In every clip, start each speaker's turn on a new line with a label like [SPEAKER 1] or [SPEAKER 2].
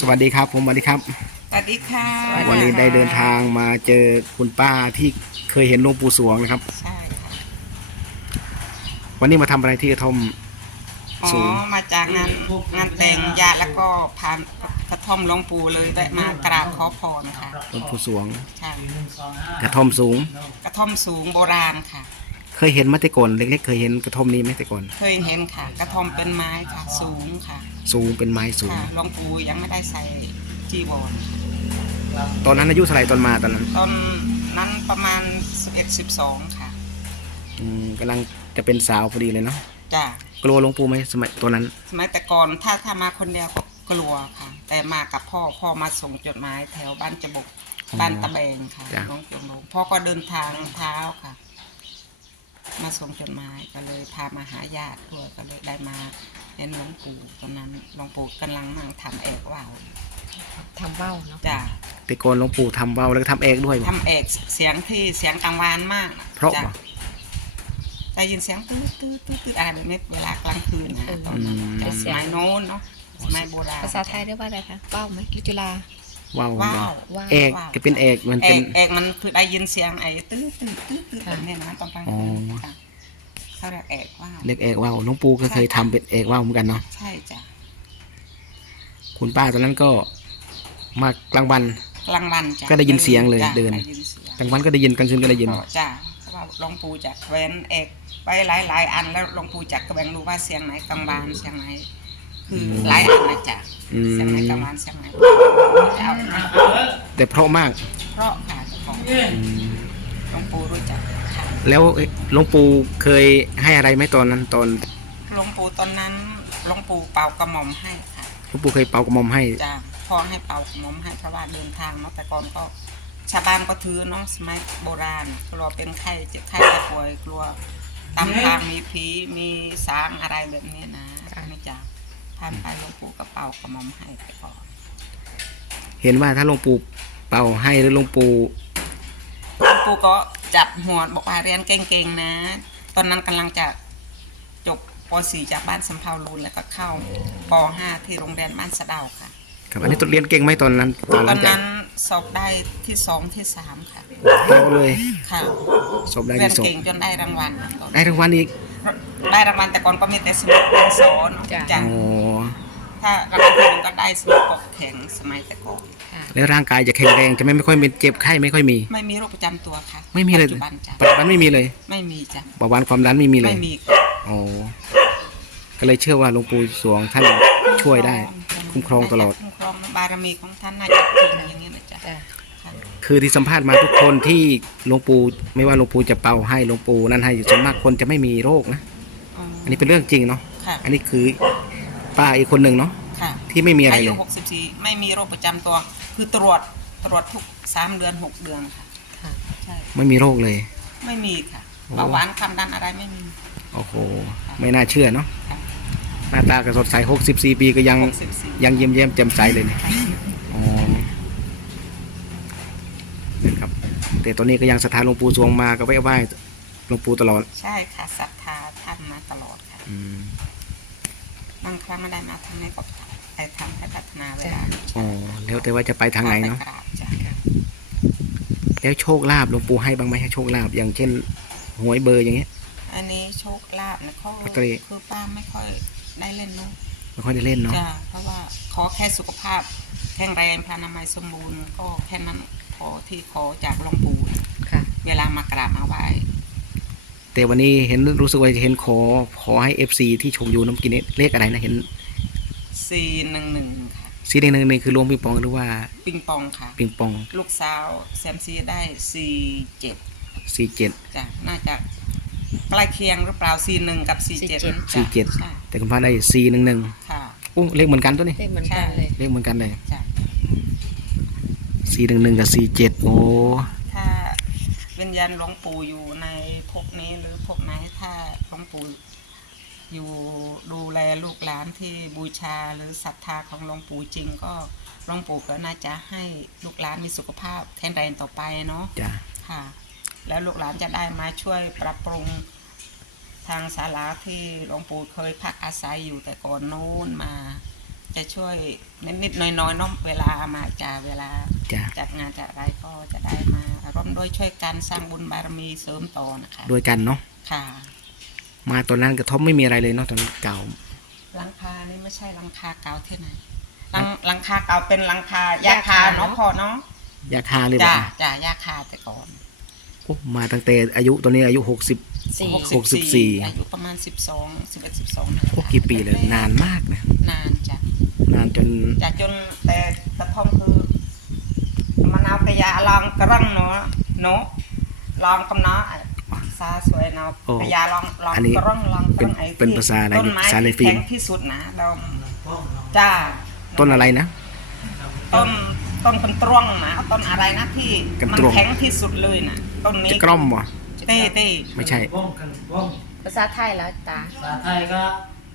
[SPEAKER 1] สวัสดีครับผมสวัสดีครับ
[SPEAKER 2] สวัสดีค่ะ
[SPEAKER 1] วันนี้ได้เดินทางมาเจอคุณป้าที่เคยเห็นหลวงปู่สวงนะครับ
[SPEAKER 2] ใช่ค่ะ
[SPEAKER 1] วันนี้มาทำอะไรที่กระท่อม
[SPEAKER 2] อ๋อ
[SPEAKER 1] สูง
[SPEAKER 2] มาจากงานแต่งญาติแล้วก็ผ่านกระท่อมหลวงปู่เลยแวะมากราบขอพรค่ะ
[SPEAKER 1] หลวงปู่สวง
[SPEAKER 2] ใช่
[SPEAKER 1] กระท่อมสูง
[SPEAKER 2] กระท่อมสูงโบราณค่ะ
[SPEAKER 1] เคยเห็นมาแต่ก่อนเล็กๆเคยเห็นกระท่อมนี้ไหมแต่ก่อน
[SPEAKER 2] เคยเห็นค่ะกระท่อมเป็นไม้ค่ะสูงค่ะ
[SPEAKER 1] สูงเป็นไม้สูง
[SPEAKER 2] ค่ะหลวงปู่ยังไม่ได้ใส่จีวร
[SPEAKER 1] ตอนนั้นอายุเท่าไหร่ตอนมาตอนนั้น
[SPEAKER 2] ตอนนั้นประมาณ11-12ค่ะ
[SPEAKER 1] กำลังจะเป็นสาวพอดีเลยเนาะ
[SPEAKER 2] จ้ะ
[SPEAKER 1] กลัวหลวงปู่ไหมสมัยตอนนั้น
[SPEAKER 2] สมัยแต่ก่อนถ้ามาคนเดียวก็กลัวค่ะแต่มากับพ่อมาส่งจดหมายแถวบ้านจบกบ้านตะแบงค่ะน้องจงลงพ่อก็เดินทางเท้าค่ะมาส่งจดหมายก็เลยพามาหาญาติด้วยก็เลยได้มาเห็นหลวงปู่ตอนนั้นหลวงปู่กำลังนั่งทำเอกว่าว
[SPEAKER 3] เนาะ
[SPEAKER 2] จ้ะ
[SPEAKER 1] แต่ก่อนหลวงปู่ทำว่าวแล้วก็ทำเองด้วย
[SPEAKER 2] ทำเอกเสียงกังวานมาก
[SPEAKER 1] เพราะ
[SPEAKER 2] ว่าได้ยินเสียงตื้อตื้อตื้อตื้ออะไรแบบนี้เวลากลางคืนนะตอนนั้นสมัยโน้นเนาะสมัยโบราณ
[SPEAKER 3] ภาษาไทยเรียกว่าอะไรคะเป้าไหมลิจุลา
[SPEAKER 1] ว่าว
[SPEAKER 2] ว้าว
[SPEAKER 1] เอกจะเป็นเอกมันเป็น
[SPEAKER 2] เอกมันคือได้ยินเสียงไอ้ตื้อตื้อตื้อตื้อแบบนี้นะตอนกลางคืนเขาเรียกเอกว่าว
[SPEAKER 1] เรียกเอกว่าวหลวงปู่ก็เคยทำเป็นเอกว่าวเหมือนกันเนาะ
[SPEAKER 2] ใช่จ้ะ
[SPEAKER 1] คุณป้าตอนนั้นก็มากลางวัน
[SPEAKER 2] จ้ะ
[SPEAKER 1] ก็ได้ยินเสียงเลยเดินกลางวันก็ได้ยินกลางคืนก็ได้ยิน
[SPEAKER 2] จ้ะเพราะว่าหลวงปู่จะแขวนเอกไปหลายอันแล้วหลวงปู่จะแขวนรู้ว่าเสียงไหนกลางวันเสียงไหนคือหลายอันนะจ๊ะเสียงไหนกลางวันเสียงไหน
[SPEAKER 1] แต่เพราะมาก
[SPEAKER 2] เพราะค่ะของหลวงปู่รู้จัก
[SPEAKER 1] แล้วหลวงปู่เคยให้อะไรไหมตอนนั้นตอน
[SPEAKER 2] หลวงปู่ตอนนั้นหลวงปู่เป่ากระหม่อมให้ค่ะ
[SPEAKER 1] หลวงปู่เคยเป่ากระหม่อมให้
[SPEAKER 2] จ้ะพ่อให้เป่ากระหม่อมให้เพราะว่าเดินทางเนาะแต่ก่อนก็ชาวบ้านก็ถือเนาะสมัยโบราณกลัวเป็นไข้เจ็บไข้จะป่วยกลัวตามทางมีผีมีสางอะไรแบบนี้นะไม่จ้ะท่านไปหลวงปู่ก็เป่ากระหม่อมให้แต่ก่อน
[SPEAKER 1] เห็นว่าถ้าหลวงปู่เป่าให้หรือหลวงปู่
[SPEAKER 2] ก็จับหัวบอกว่าเรียนเก่งๆนะตอนนั้นกำลังจะจบป .4 จากบ้านสำเภาลูนแล้วก็เข้าป .5 ที่โรงเรียนบ้านสะเดาค่ะ
[SPEAKER 1] ครับอันนี้ตัวเรียนเก่งไหมตอนนั้น
[SPEAKER 2] ตอนนั้นสอบได้ที่2ที่3ค่ะ
[SPEAKER 1] เราเลย
[SPEAKER 2] ค่ะ
[SPEAKER 1] สอบได้
[SPEAKER 2] ที่
[SPEAKER 1] 2
[SPEAKER 2] เก่งจนได้รางวัล
[SPEAKER 1] ได้รางวัลอีก
[SPEAKER 2] ได้รางวัลแต่ก่อนก็มีแต่สมุดเรียนสอนจ้ะถ้ารางวัลที่1ก็ได้สมุดปกแข็งสมัยแต่ก่อน
[SPEAKER 1] แล้วร่างกายจะแข็งแรงจะไม่ค่อยเป็นเจ็บไข้ไม่ค่อยมี
[SPEAKER 2] ไม่มีโรคประจำตัวค่ะ
[SPEAKER 1] ไม่มีเลยปัจจุบันไม่มีเลย
[SPEAKER 2] ไม่มีจ้ะ
[SPEAKER 1] เบาหวานความดันไม่มีเลย
[SPEAKER 2] ไม่มี
[SPEAKER 1] อ๋อก็เลยเชื่อว่าหลวงปู่สวงท่านช่วยได้คุ้มครองตลอด
[SPEAKER 2] คุ้มครองบารมีของท่านน่าจะถึงอย่างนี้นะจ๊ะ
[SPEAKER 1] คือที่สัมภาษณ์มาทุกคนที่หลวงปู่ไม่ว่าหลวงปู่จะเป่าให้หลวงปู่นั้นให้ส่วนมากคนจะไม่มีโรคนะอันนี้เป็นเรื่องจริงเนาะอันนี้คือป้าอีกคนหนึ่งเนาะที่ไม่มีอะไรเลย
[SPEAKER 2] อายุ64ไม่มีโรคประจำตัวคือตรวจทุก3 เดือน 6 เดือนค่ะ
[SPEAKER 1] ใช่ไม่มีโรคเลย
[SPEAKER 2] ไม่มีค่ะเบาหวานความดันอะไรไม่มี
[SPEAKER 1] โอ้โหไม่น่าเชื่อเนาะหน้าตากระสดใส64 ปีก็ยังเยี่ยมแจ่มใสเลยเนี่ยอ๋อนะครับแต่ตอนนี้ก็ยังศรัทธาหลวงปู่สวงมาก็ไหว้หลวงปู่ตลอด
[SPEAKER 2] ใช่ค่ะศรัทธาท่านมาตลอดค่ะบางครั้งไม่ได้มาทางไหนก็ไปทำให้พัฒนาเวลา
[SPEAKER 1] อ๋อแล้วแต่ว่าจะไปทางไหนเนาะแล้วโชคลาภหลวงปู่ให้บ้างไหมโชคลาภอย่างเช่นหวยเบอร์อย่างเงี้ย
[SPEAKER 2] อันนี้โชคลาภนะเขาคือป้าไม่ค่อยได้เล่นเนาะ
[SPEAKER 1] ไม่ค่อยได้เล่นเนาะ
[SPEAKER 2] จ้ะเพราะว่าขอแค่สุขภาพแข็งแรงพระนามัยสมบูรณ์ก็แค่นั้นขอที่ขอจากหลวงปู่เวลามากราบมาไหว้
[SPEAKER 1] แต่วันนี้เห็นรู้สึกว่าเห็นขอให้ FC ที่ชมอยู่น้ำกินเลขอะไรนะเห็น
[SPEAKER 2] 411ค่ะ
[SPEAKER 1] 411คือรวมปิงปองหรือว่า
[SPEAKER 2] ปิงปองค่ะ
[SPEAKER 1] ปิงปอง
[SPEAKER 2] ลูกสาวแซมซีได้47จ้ะน่าจะใกล้เคียงหรือเปล่า41กับ47
[SPEAKER 1] แต่คุณพ่อได้411
[SPEAKER 2] ค่ะ
[SPEAKER 1] เลขเหมือนกันตัวนี้
[SPEAKER 3] เลขเหมือนกันเลย
[SPEAKER 1] เลขเหมือนกันเลย
[SPEAKER 2] จ้ะ
[SPEAKER 1] 411กับ47โอ้
[SPEAKER 2] ถ้าวิญญาณหลวงปู่อยู่ในพวกนี้หรือพวกไหนถ้าหลวงปู่อยู่ดูแลลูกหลานที่บูชาหรือศรัทธาของหลวงปู่จริงก็หลวงปู่ก็น่าจะให้ลูกหลานมีสุขภาพแข็งแรงต่อไปเนาะ
[SPEAKER 1] จ้ะ
[SPEAKER 2] ค่ะแล้วลูกหลานจะได้มาช่วยปรับปรุงทางศาลาที่หลวงปู่เคยพักอาศัยอยู่แต่ก่อนโน้นมาจะช่วยนิดๆน้อยๆเน้องเวลามาเวลา
[SPEAKER 1] จ้ะ
[SPEAKER 2] จัดงานจัดอะไรก็จะได้มาร่วมด้วยช่วยกันสร้างบุญบารมีเสริมต่อนะคะ
[SPEAKER 1] ด้วยกันเนาะ
[SPEAKER 2] ค่ะ
[SPEAKER 1] มาตอนนั้นกระท่อมไม่มีอะไรเลยเนาะตอนนั้นเก่า
[SPEAKER 2] หลังคานี่ไม่ใช่หลังคาเก่าที่ไหนหลังคาเก่าเป็นหลังคายาคาเนาะพอเนาะ
[SPEAKER 1] ยาคาเลย
[SPEAKER 2] จ้า
[SPEAKER 1] บ่ะ
[SPEAKER 2] จ้ายาคาแต่ก่อน
[SPEAKER 1] โอ้มาตั้งแต่อายุตอนนี้อายุ60 64
[SPEAKER 2] อายุประมาณ11 12นะ
[SPEAKER 1] โอ้กี่ปีเลยนานมากนะ
[SPEAKER 2] นานจ้ะ
[SPEAKER 1] นานจน
[SPEAKER 2] จ้ะจนแต่กระท่อมคือมะนาวกระยาลองกระรังเนาะลองกำเนาะซาสวยเนาะกระยาลองกระรังลองกระรังไอ้
[SPEAKER 1] เป็นภาษาอะไร
[SPEAKER 2] ต้นไม้
[SPEAKER 1] ภาษาใน
[SPEAKER 2] ที่
[SPEAKER 1] ฟิล์
[SPEAKER 2] แข็
[SPEAKER 1] ม
[SPEAKER 2] งที่สุดนะเราจ้า
[SPEAKER 1] ต้นอะไรนะ
[SPEAKER 2] ต้นกันตรวงนะต้นอะไรนะที่
[SPEAKER 1] กัน
[SPEAKER 2] มั
[SPEAKER 1] ตรวง
[SPEAKER 2] แข็งที่สุดเลยนะต้นนี้
[SPEAKER 1] จะกล้อมบ่
[SPEAKER 2] เต้
[SPEAKER 1] ไม่ใช่
[SPEAKER 3] ภาษาไทยแล้วตา
[SPEAKER 4] ภาษาไทยก็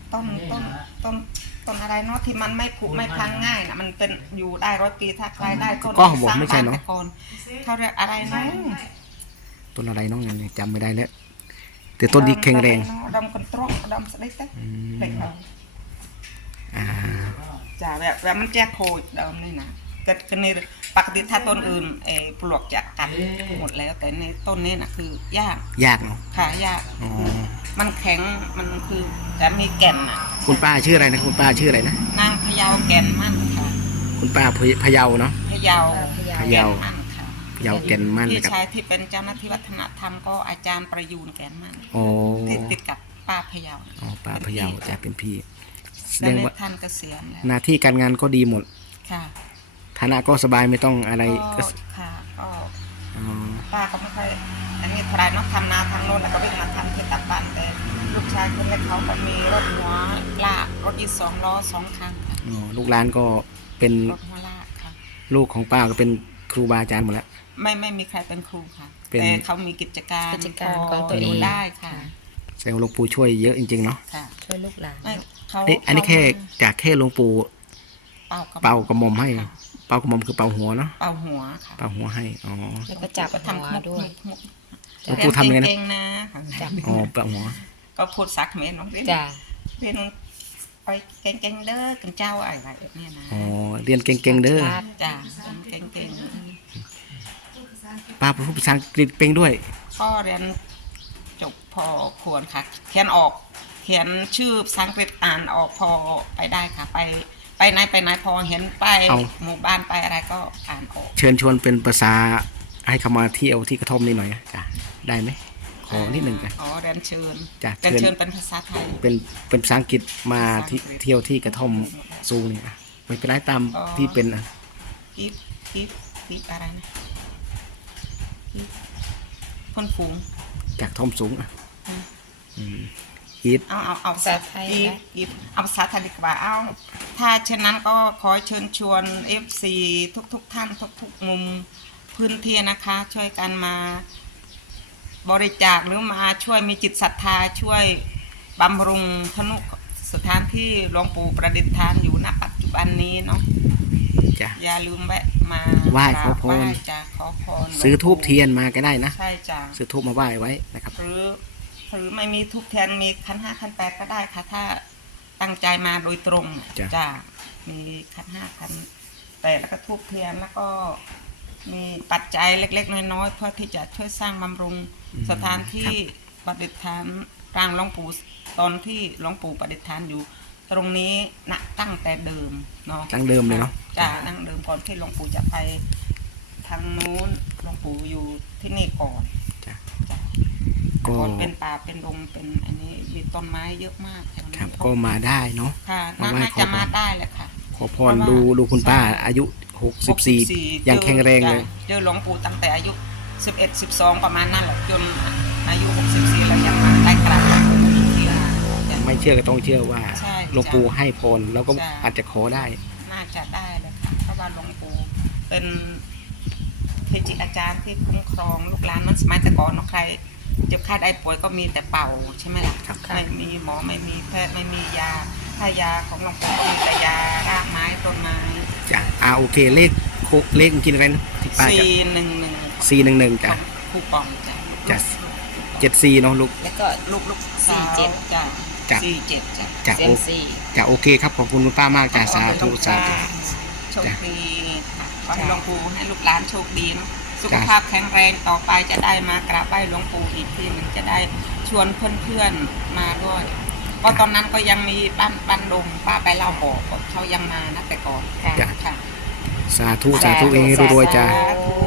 [SPEAKER 2] ต้นอะไรเนาะที่มันไม่ผุไม่พังง่ายนะมันเป็นอยู่ได้100 ปีถ้าใครได้ต้น
[SPEAKER 1] ก็บอกไม่ใช่เนอะ
[SPEAKER 2] สร้งบ้แต่ก่อนเขาเรียกอะไรเนาะ
[SPEAKER 1] ต้นอะไรน้องงั้นเนี่ยจำไม่ได้แล้วแต่ต้นที่แข็งแรง
[SPEAKER 2] ดำกันตรวงดำสได้เต้
[SPEAKER 1] อืม
[SPEAKER 2] เด็กเรา
[SPEAKER 1] อ่า
[SPEAKER 2] จ้าแบบมันแจ๊โคยดำนี่นะก็ในปกติถ้าต้นอื่นปลวกจะกัดหมดแล้วแต่ในต้นนี้นะคือยาก
[SPEAKER 1] ยากเนาะ
[SPEAKER 2] ค่ะยาก
[SPEAKER 1] อ๋อ
[SPEAKER 2] มันแข็งมันคือจะมีแก่นอ่ะ
[SPEAKER 1] คุณป้าชื่ออะไรนะคุณป้าชื่ออะไรนะ
[SPEAKER 2] นางพะเยาแก่นมั่นค่ะ
[SPEAKER 1] คุณป้าพะเยาเนาะ
[SPEAKER 2] พะเยา
[SPEAKER 1] พะเยา
[SPEAKER 2] แก่นมั่นค่ะ
[SPEAKER 1] พะเยาแก่นมั่น
[SPEAKER 2] พี่
[SPEAKER 1] นะครับ
[SPEAKER 2] ชายที่เป็นเจ้าหน้าที่วัฒนธรรมก็อาจารย์ประยูนแก่นมั่น
[SPEAKER 1] อ๋อ
[SPEAKER 2] ที่ติดกับป้าพะเยา
[SPEAKER 1] อ๋อป้าพะเยาจะเป็นพี่แส
[SPEAKER 2] แล้
[SPEAKER 1] ด
[SPEAKER 2] ว
[SPEAKER 1] ง
[SPEAKER 2] ใน
[SPEAKER 1] ว่า
[SPEAKER 2] ท่านเกษียณแล้ว
[SPEAKER 1] หน้าที่การงานก็ดีหมด
[SPEAKER 2] ค่ะ
[SPEAKER 1] ฐานะก็สบายไม่ต้องอะไร
[SPEAKER 2] ก็ค่ะก็
[SPEAKER 1] อ๋อ
[SPEAKER 2] ป้าก็ไม่ค่อยอันนี้เท่าไหรเนาะทำนาทางโน้นแล้วก็วิ่งมาทำที่ตัดบ้านแต่ลูกชายคนเล็กเขาก็มีรถหัวลากรถอี2 ล้อ2 คันค่ะ
[SPEAKER 1] อ๋อลูกหลานก็เป็น
[SPEAKER 2] รถหัวลากค่ะ
[SPEAKER 1] ลูกของป้าก็เป็นครูบาอาจารย์หมดแล้ว
[SPEAKER 2] ไม่มีใครเป็นครูค่ะ
[SPEAKER 1] เป็น
[SPEAKER 2] แต่เขามีกิจการ
[SPEAKER 3] กิจการ
[SPEAKER 2] พ
[SPEAKER 3] ของตัวเอง
[SPEAKER 2] ได้ค่ะ
[SPEAKER 1] แสดงว่าหลวงปู่ช่วยเยอะจริงๆเนาะ
[SPEAKER 2] ค่ะ
[SPEAKER 3] ช่วยลูกหลาน
[SPEAKER 2] ไม่เขา
[SPEAKER 1] เอ๊ะอันนี้แค่จากแค่หลวงปู่
[SPEAKER 2] เป่ากระ
[SPEAKER 1] เป่ากระหม่อมให้ เป่ากระหม่อมคือเป่าหัวเนาะ
[SPEAKER 2] เป่าหัวค่ะ
[SPEAKER 1] เป่าหัวให้อ๋อ
[SPEAKER 3] แล้วก็จับ
[SPEAKER 2] ก็
[SPEAKER 3] หั
[SPEAKER 2] ทำ
[SPEAKER 3] ว
[SPEAKER 2] ขมุก
[SPEAKER 3] ด้วย
[SPEAKER 2] ขมุก
[SPEAKER 1] หลวงปู่ทำยังไงนะ
[SPEAKER 2] เก่งๆนะ
[SPEAKER 3] จับ
[SPEAKER 1] อ๋อเป่าหัว
[SPEAKER 2] ก็พูดสักเมนน้องเรียน
[SPEAKER 3] จ้า
[SPEAKER 2] เรียนไปเก่งๆเด้อกันเจ้าอะไรแบบเนี้ยนะ
[SPEAKER 1] อ๋อเรียนเก่งๆเด้อ
[SPEAKER 2] จ้าเก่ง
[SPEAKER 1] ป้าพูดภาษาอังกฤษเป็นด้วย
[SPEAKER 2] ๆพ่อเรียนจบพอควรค่ะ เขียนออก เขียนชื่อภาษาอังกฤษอ่านออกพอไปได้ค่ะ ไปไหนพอเห็นไป
[SPEAKER 1] เอา
[SPEAKER 2] หมู่บ้านไปอะไรก็อ่านออก
[SPEAKER 1] เชิญชวนเป็นภาษาให้เขามาเที่ยวที่กระท่อมนี่หน่อยนะจ้ะได้ไหมขอนิดหนึ่งจ้ะ
[SPEAKER 2] อ๋อเรียนเชิญ
[SPEAKER 1] จ้ะ
[SPEAKER 2] เรียน
[SPEAKER 1] เชิญ
[SPEAKER 2] เชิญเป็นภาษาไทย
[SPEAKER 1] เป็นภาษาอังกฤษมาที่เที่ยวที่กระท่อมซูนี่อ่ะไม่เป็นไรตามที่เป็นอ่ะ
[SPEAKER 2] กีบอะไรนะกีบคนฝูง
[SPEAKER 1] จากท่อมสูงอ่ะ
[SPEAKER 2] อืม
[SPEAKER 1] อืมอีท
[SPEAKER 2] เอาภาษาไทยเอาภาษาไทยดีกว่าเอาถ้าเช่นนั้นก็ขอเชิญชวน FC ทุกท่านทุกมุมพื้นที่นะคะ ช่วยกันมาบริจาคหรือมาช่วยมีจิตศรัทธาช่วยบำรุงธนุสถานที่หลวงปู่ประดิษฐานอยู่ณปัจจุบันนี้เนาะ
[SPEAKER 1] จ้ะ
[SPEAKER 2] อย่าลืมแวะมา
[SPEAKER 1] ไหว้ขอพร
[SPEAKER 2] ไหว้จ้ะขอพร
[SPEAKER 1] ซื้อทูบเทียนมาก็ได้นะ
[SPEAKER 2] ใช่จ้ะ
[SPEAKER 1] ซื้อทูบมาไหว้ไว้นะครับ
[SPEAKER 2] หรือไม่มีทุกแทนมีขัน 5 ขัน 8ก็ได้ค่ะ ถ้าตั้งใจมาโดยตรง
[SPEAKER 1] จ้ะ
[SPEAKER 2] จะมีขัน 5 ขัน 8แล้วก็ทูบเทียนแล้วก็มีปัจจัยเล็กๆน้อยๆเพื่อที่จะช่วยสร้างบำรุงสถานที่ประดิษฐานร่างหลวงปู่ตอนที่หลวงปู่ประดิษฐานอยู่ ตรงนี้ณตั้งแต่เดิมเนาะ
[SPEAKER 1] ตั้งเดิมเลยเนาะ
[SPEAKER 2] จ้ะตั้งเดิมก่อนที่หลวงปู่จะไปทางนู้นหลวงปู่อยู่ที่นี่ก่อน
[SPEAKER 1] จ้ะ
[SPEAKER 2] จ้ะ
[SPEAKER 1] ก็
[SPEAKER 2] ก่อนเป็นป่าเป็นดงเป็นอันนี้มีต้นไม้เยอะมากแถว
[SPEAKER 1] ค
[SPEAKER 2] นี้
[SPEAKER 1] รับก็มาได้เนาะ
[SPEAKER 2] ค่ะ
[SPEAKER 1] มาไหว้
[SPEAKER 2] น่า
[SPEAKER 1] ขอ
[SPEAKER 2] จะ
[SPEAKER 1] พร
[SPEAKER 2] มาได้แหละค่ะ
[SPEAKER 1] ขอพรดูคุณป้าอายุ64ยังแข็งแรงเลย
[SPEAKER 2] เจอหลวงปู่ตั้งแต่อายุ11 12ประมาณนั้นแหละจนอายุ64แล้วยังมาได้กราบหลวงปู่อีกทีจ้ะ
[SPEAKER 1] ไม่เชื่อก็ต้องเชื่อว่า
[SPEAKER 2] ใช่
[SPEAKER 1] หลวงปู่ให้พรแล้วก็
[SPEAKER 2] ใช่
[SPEAKER 1] อาจจะขอได้
[SPEAKER 2] น่าจะได้เลยค่ะเพราะว่าหลวงปู่เป็นเกจิอาจารย์ที่คุ้มครองลูกหลานมันสมัยแต่ก่อนเนาะใครเจ็บไข้ได้ป่วยก็มีแต่เป่าใช่ไหมล่ะ
[SPEAKER 1] ครับ
[SPEAKER 2] ไม่มีหมอไม่มีแพทย์ไม่มียาถ้ายาของหลวงปู่ก็มีแต่ยารากไม้ต้นไม้
[SPEAKER 1] จ้ะโอเคเลขกินอะไรนะที่ป้าจะ
[SPEAKER 2] 411
[SPEAKER 1] 411จ้ะ
[SPEAKER 2] คูปองจ้ะ
[SPEAKER 1] จ้ะ 74เนาะลูก
[SPEAKER 3] แล้วก็
[SPEAKER 2] ลูกสาว
[SPEAKER 3] 47
[SPEAKER 2] จ้ะ
[SPEAKER 1] จะ
[SPEAKER 2] 47จ้ะ
[SPEAKER 1] จะ
[SPEAKER 3] เซียมซี
[SPEAKER 1] จะโอเคครับขอบคุณคุณป้ามากจ้าสาธุสาธุ
[SPEAKER 2] โชคดีค่ะขอให้หลวงปู่ให้ลูกหลานโชคดีเนาะสุขภาพแข็งแรงต่อไปจะได้มากราบไหว้หลวงปู่อีกทีหนึงจะได้ชวนเพื่อนๆมาด้วยก็ตอนนั้นก็ยังมีบ้านดงป้าไปเล่าบอกเขายังมานะแต่ก่อน
[SPEAKER 3] ค่ะ
[SPEAKER 2] ค่ะ
[SPEAKER 1] สาธุสาธุเองรวยๆจ้า
[SPEAKER 2] สาธุ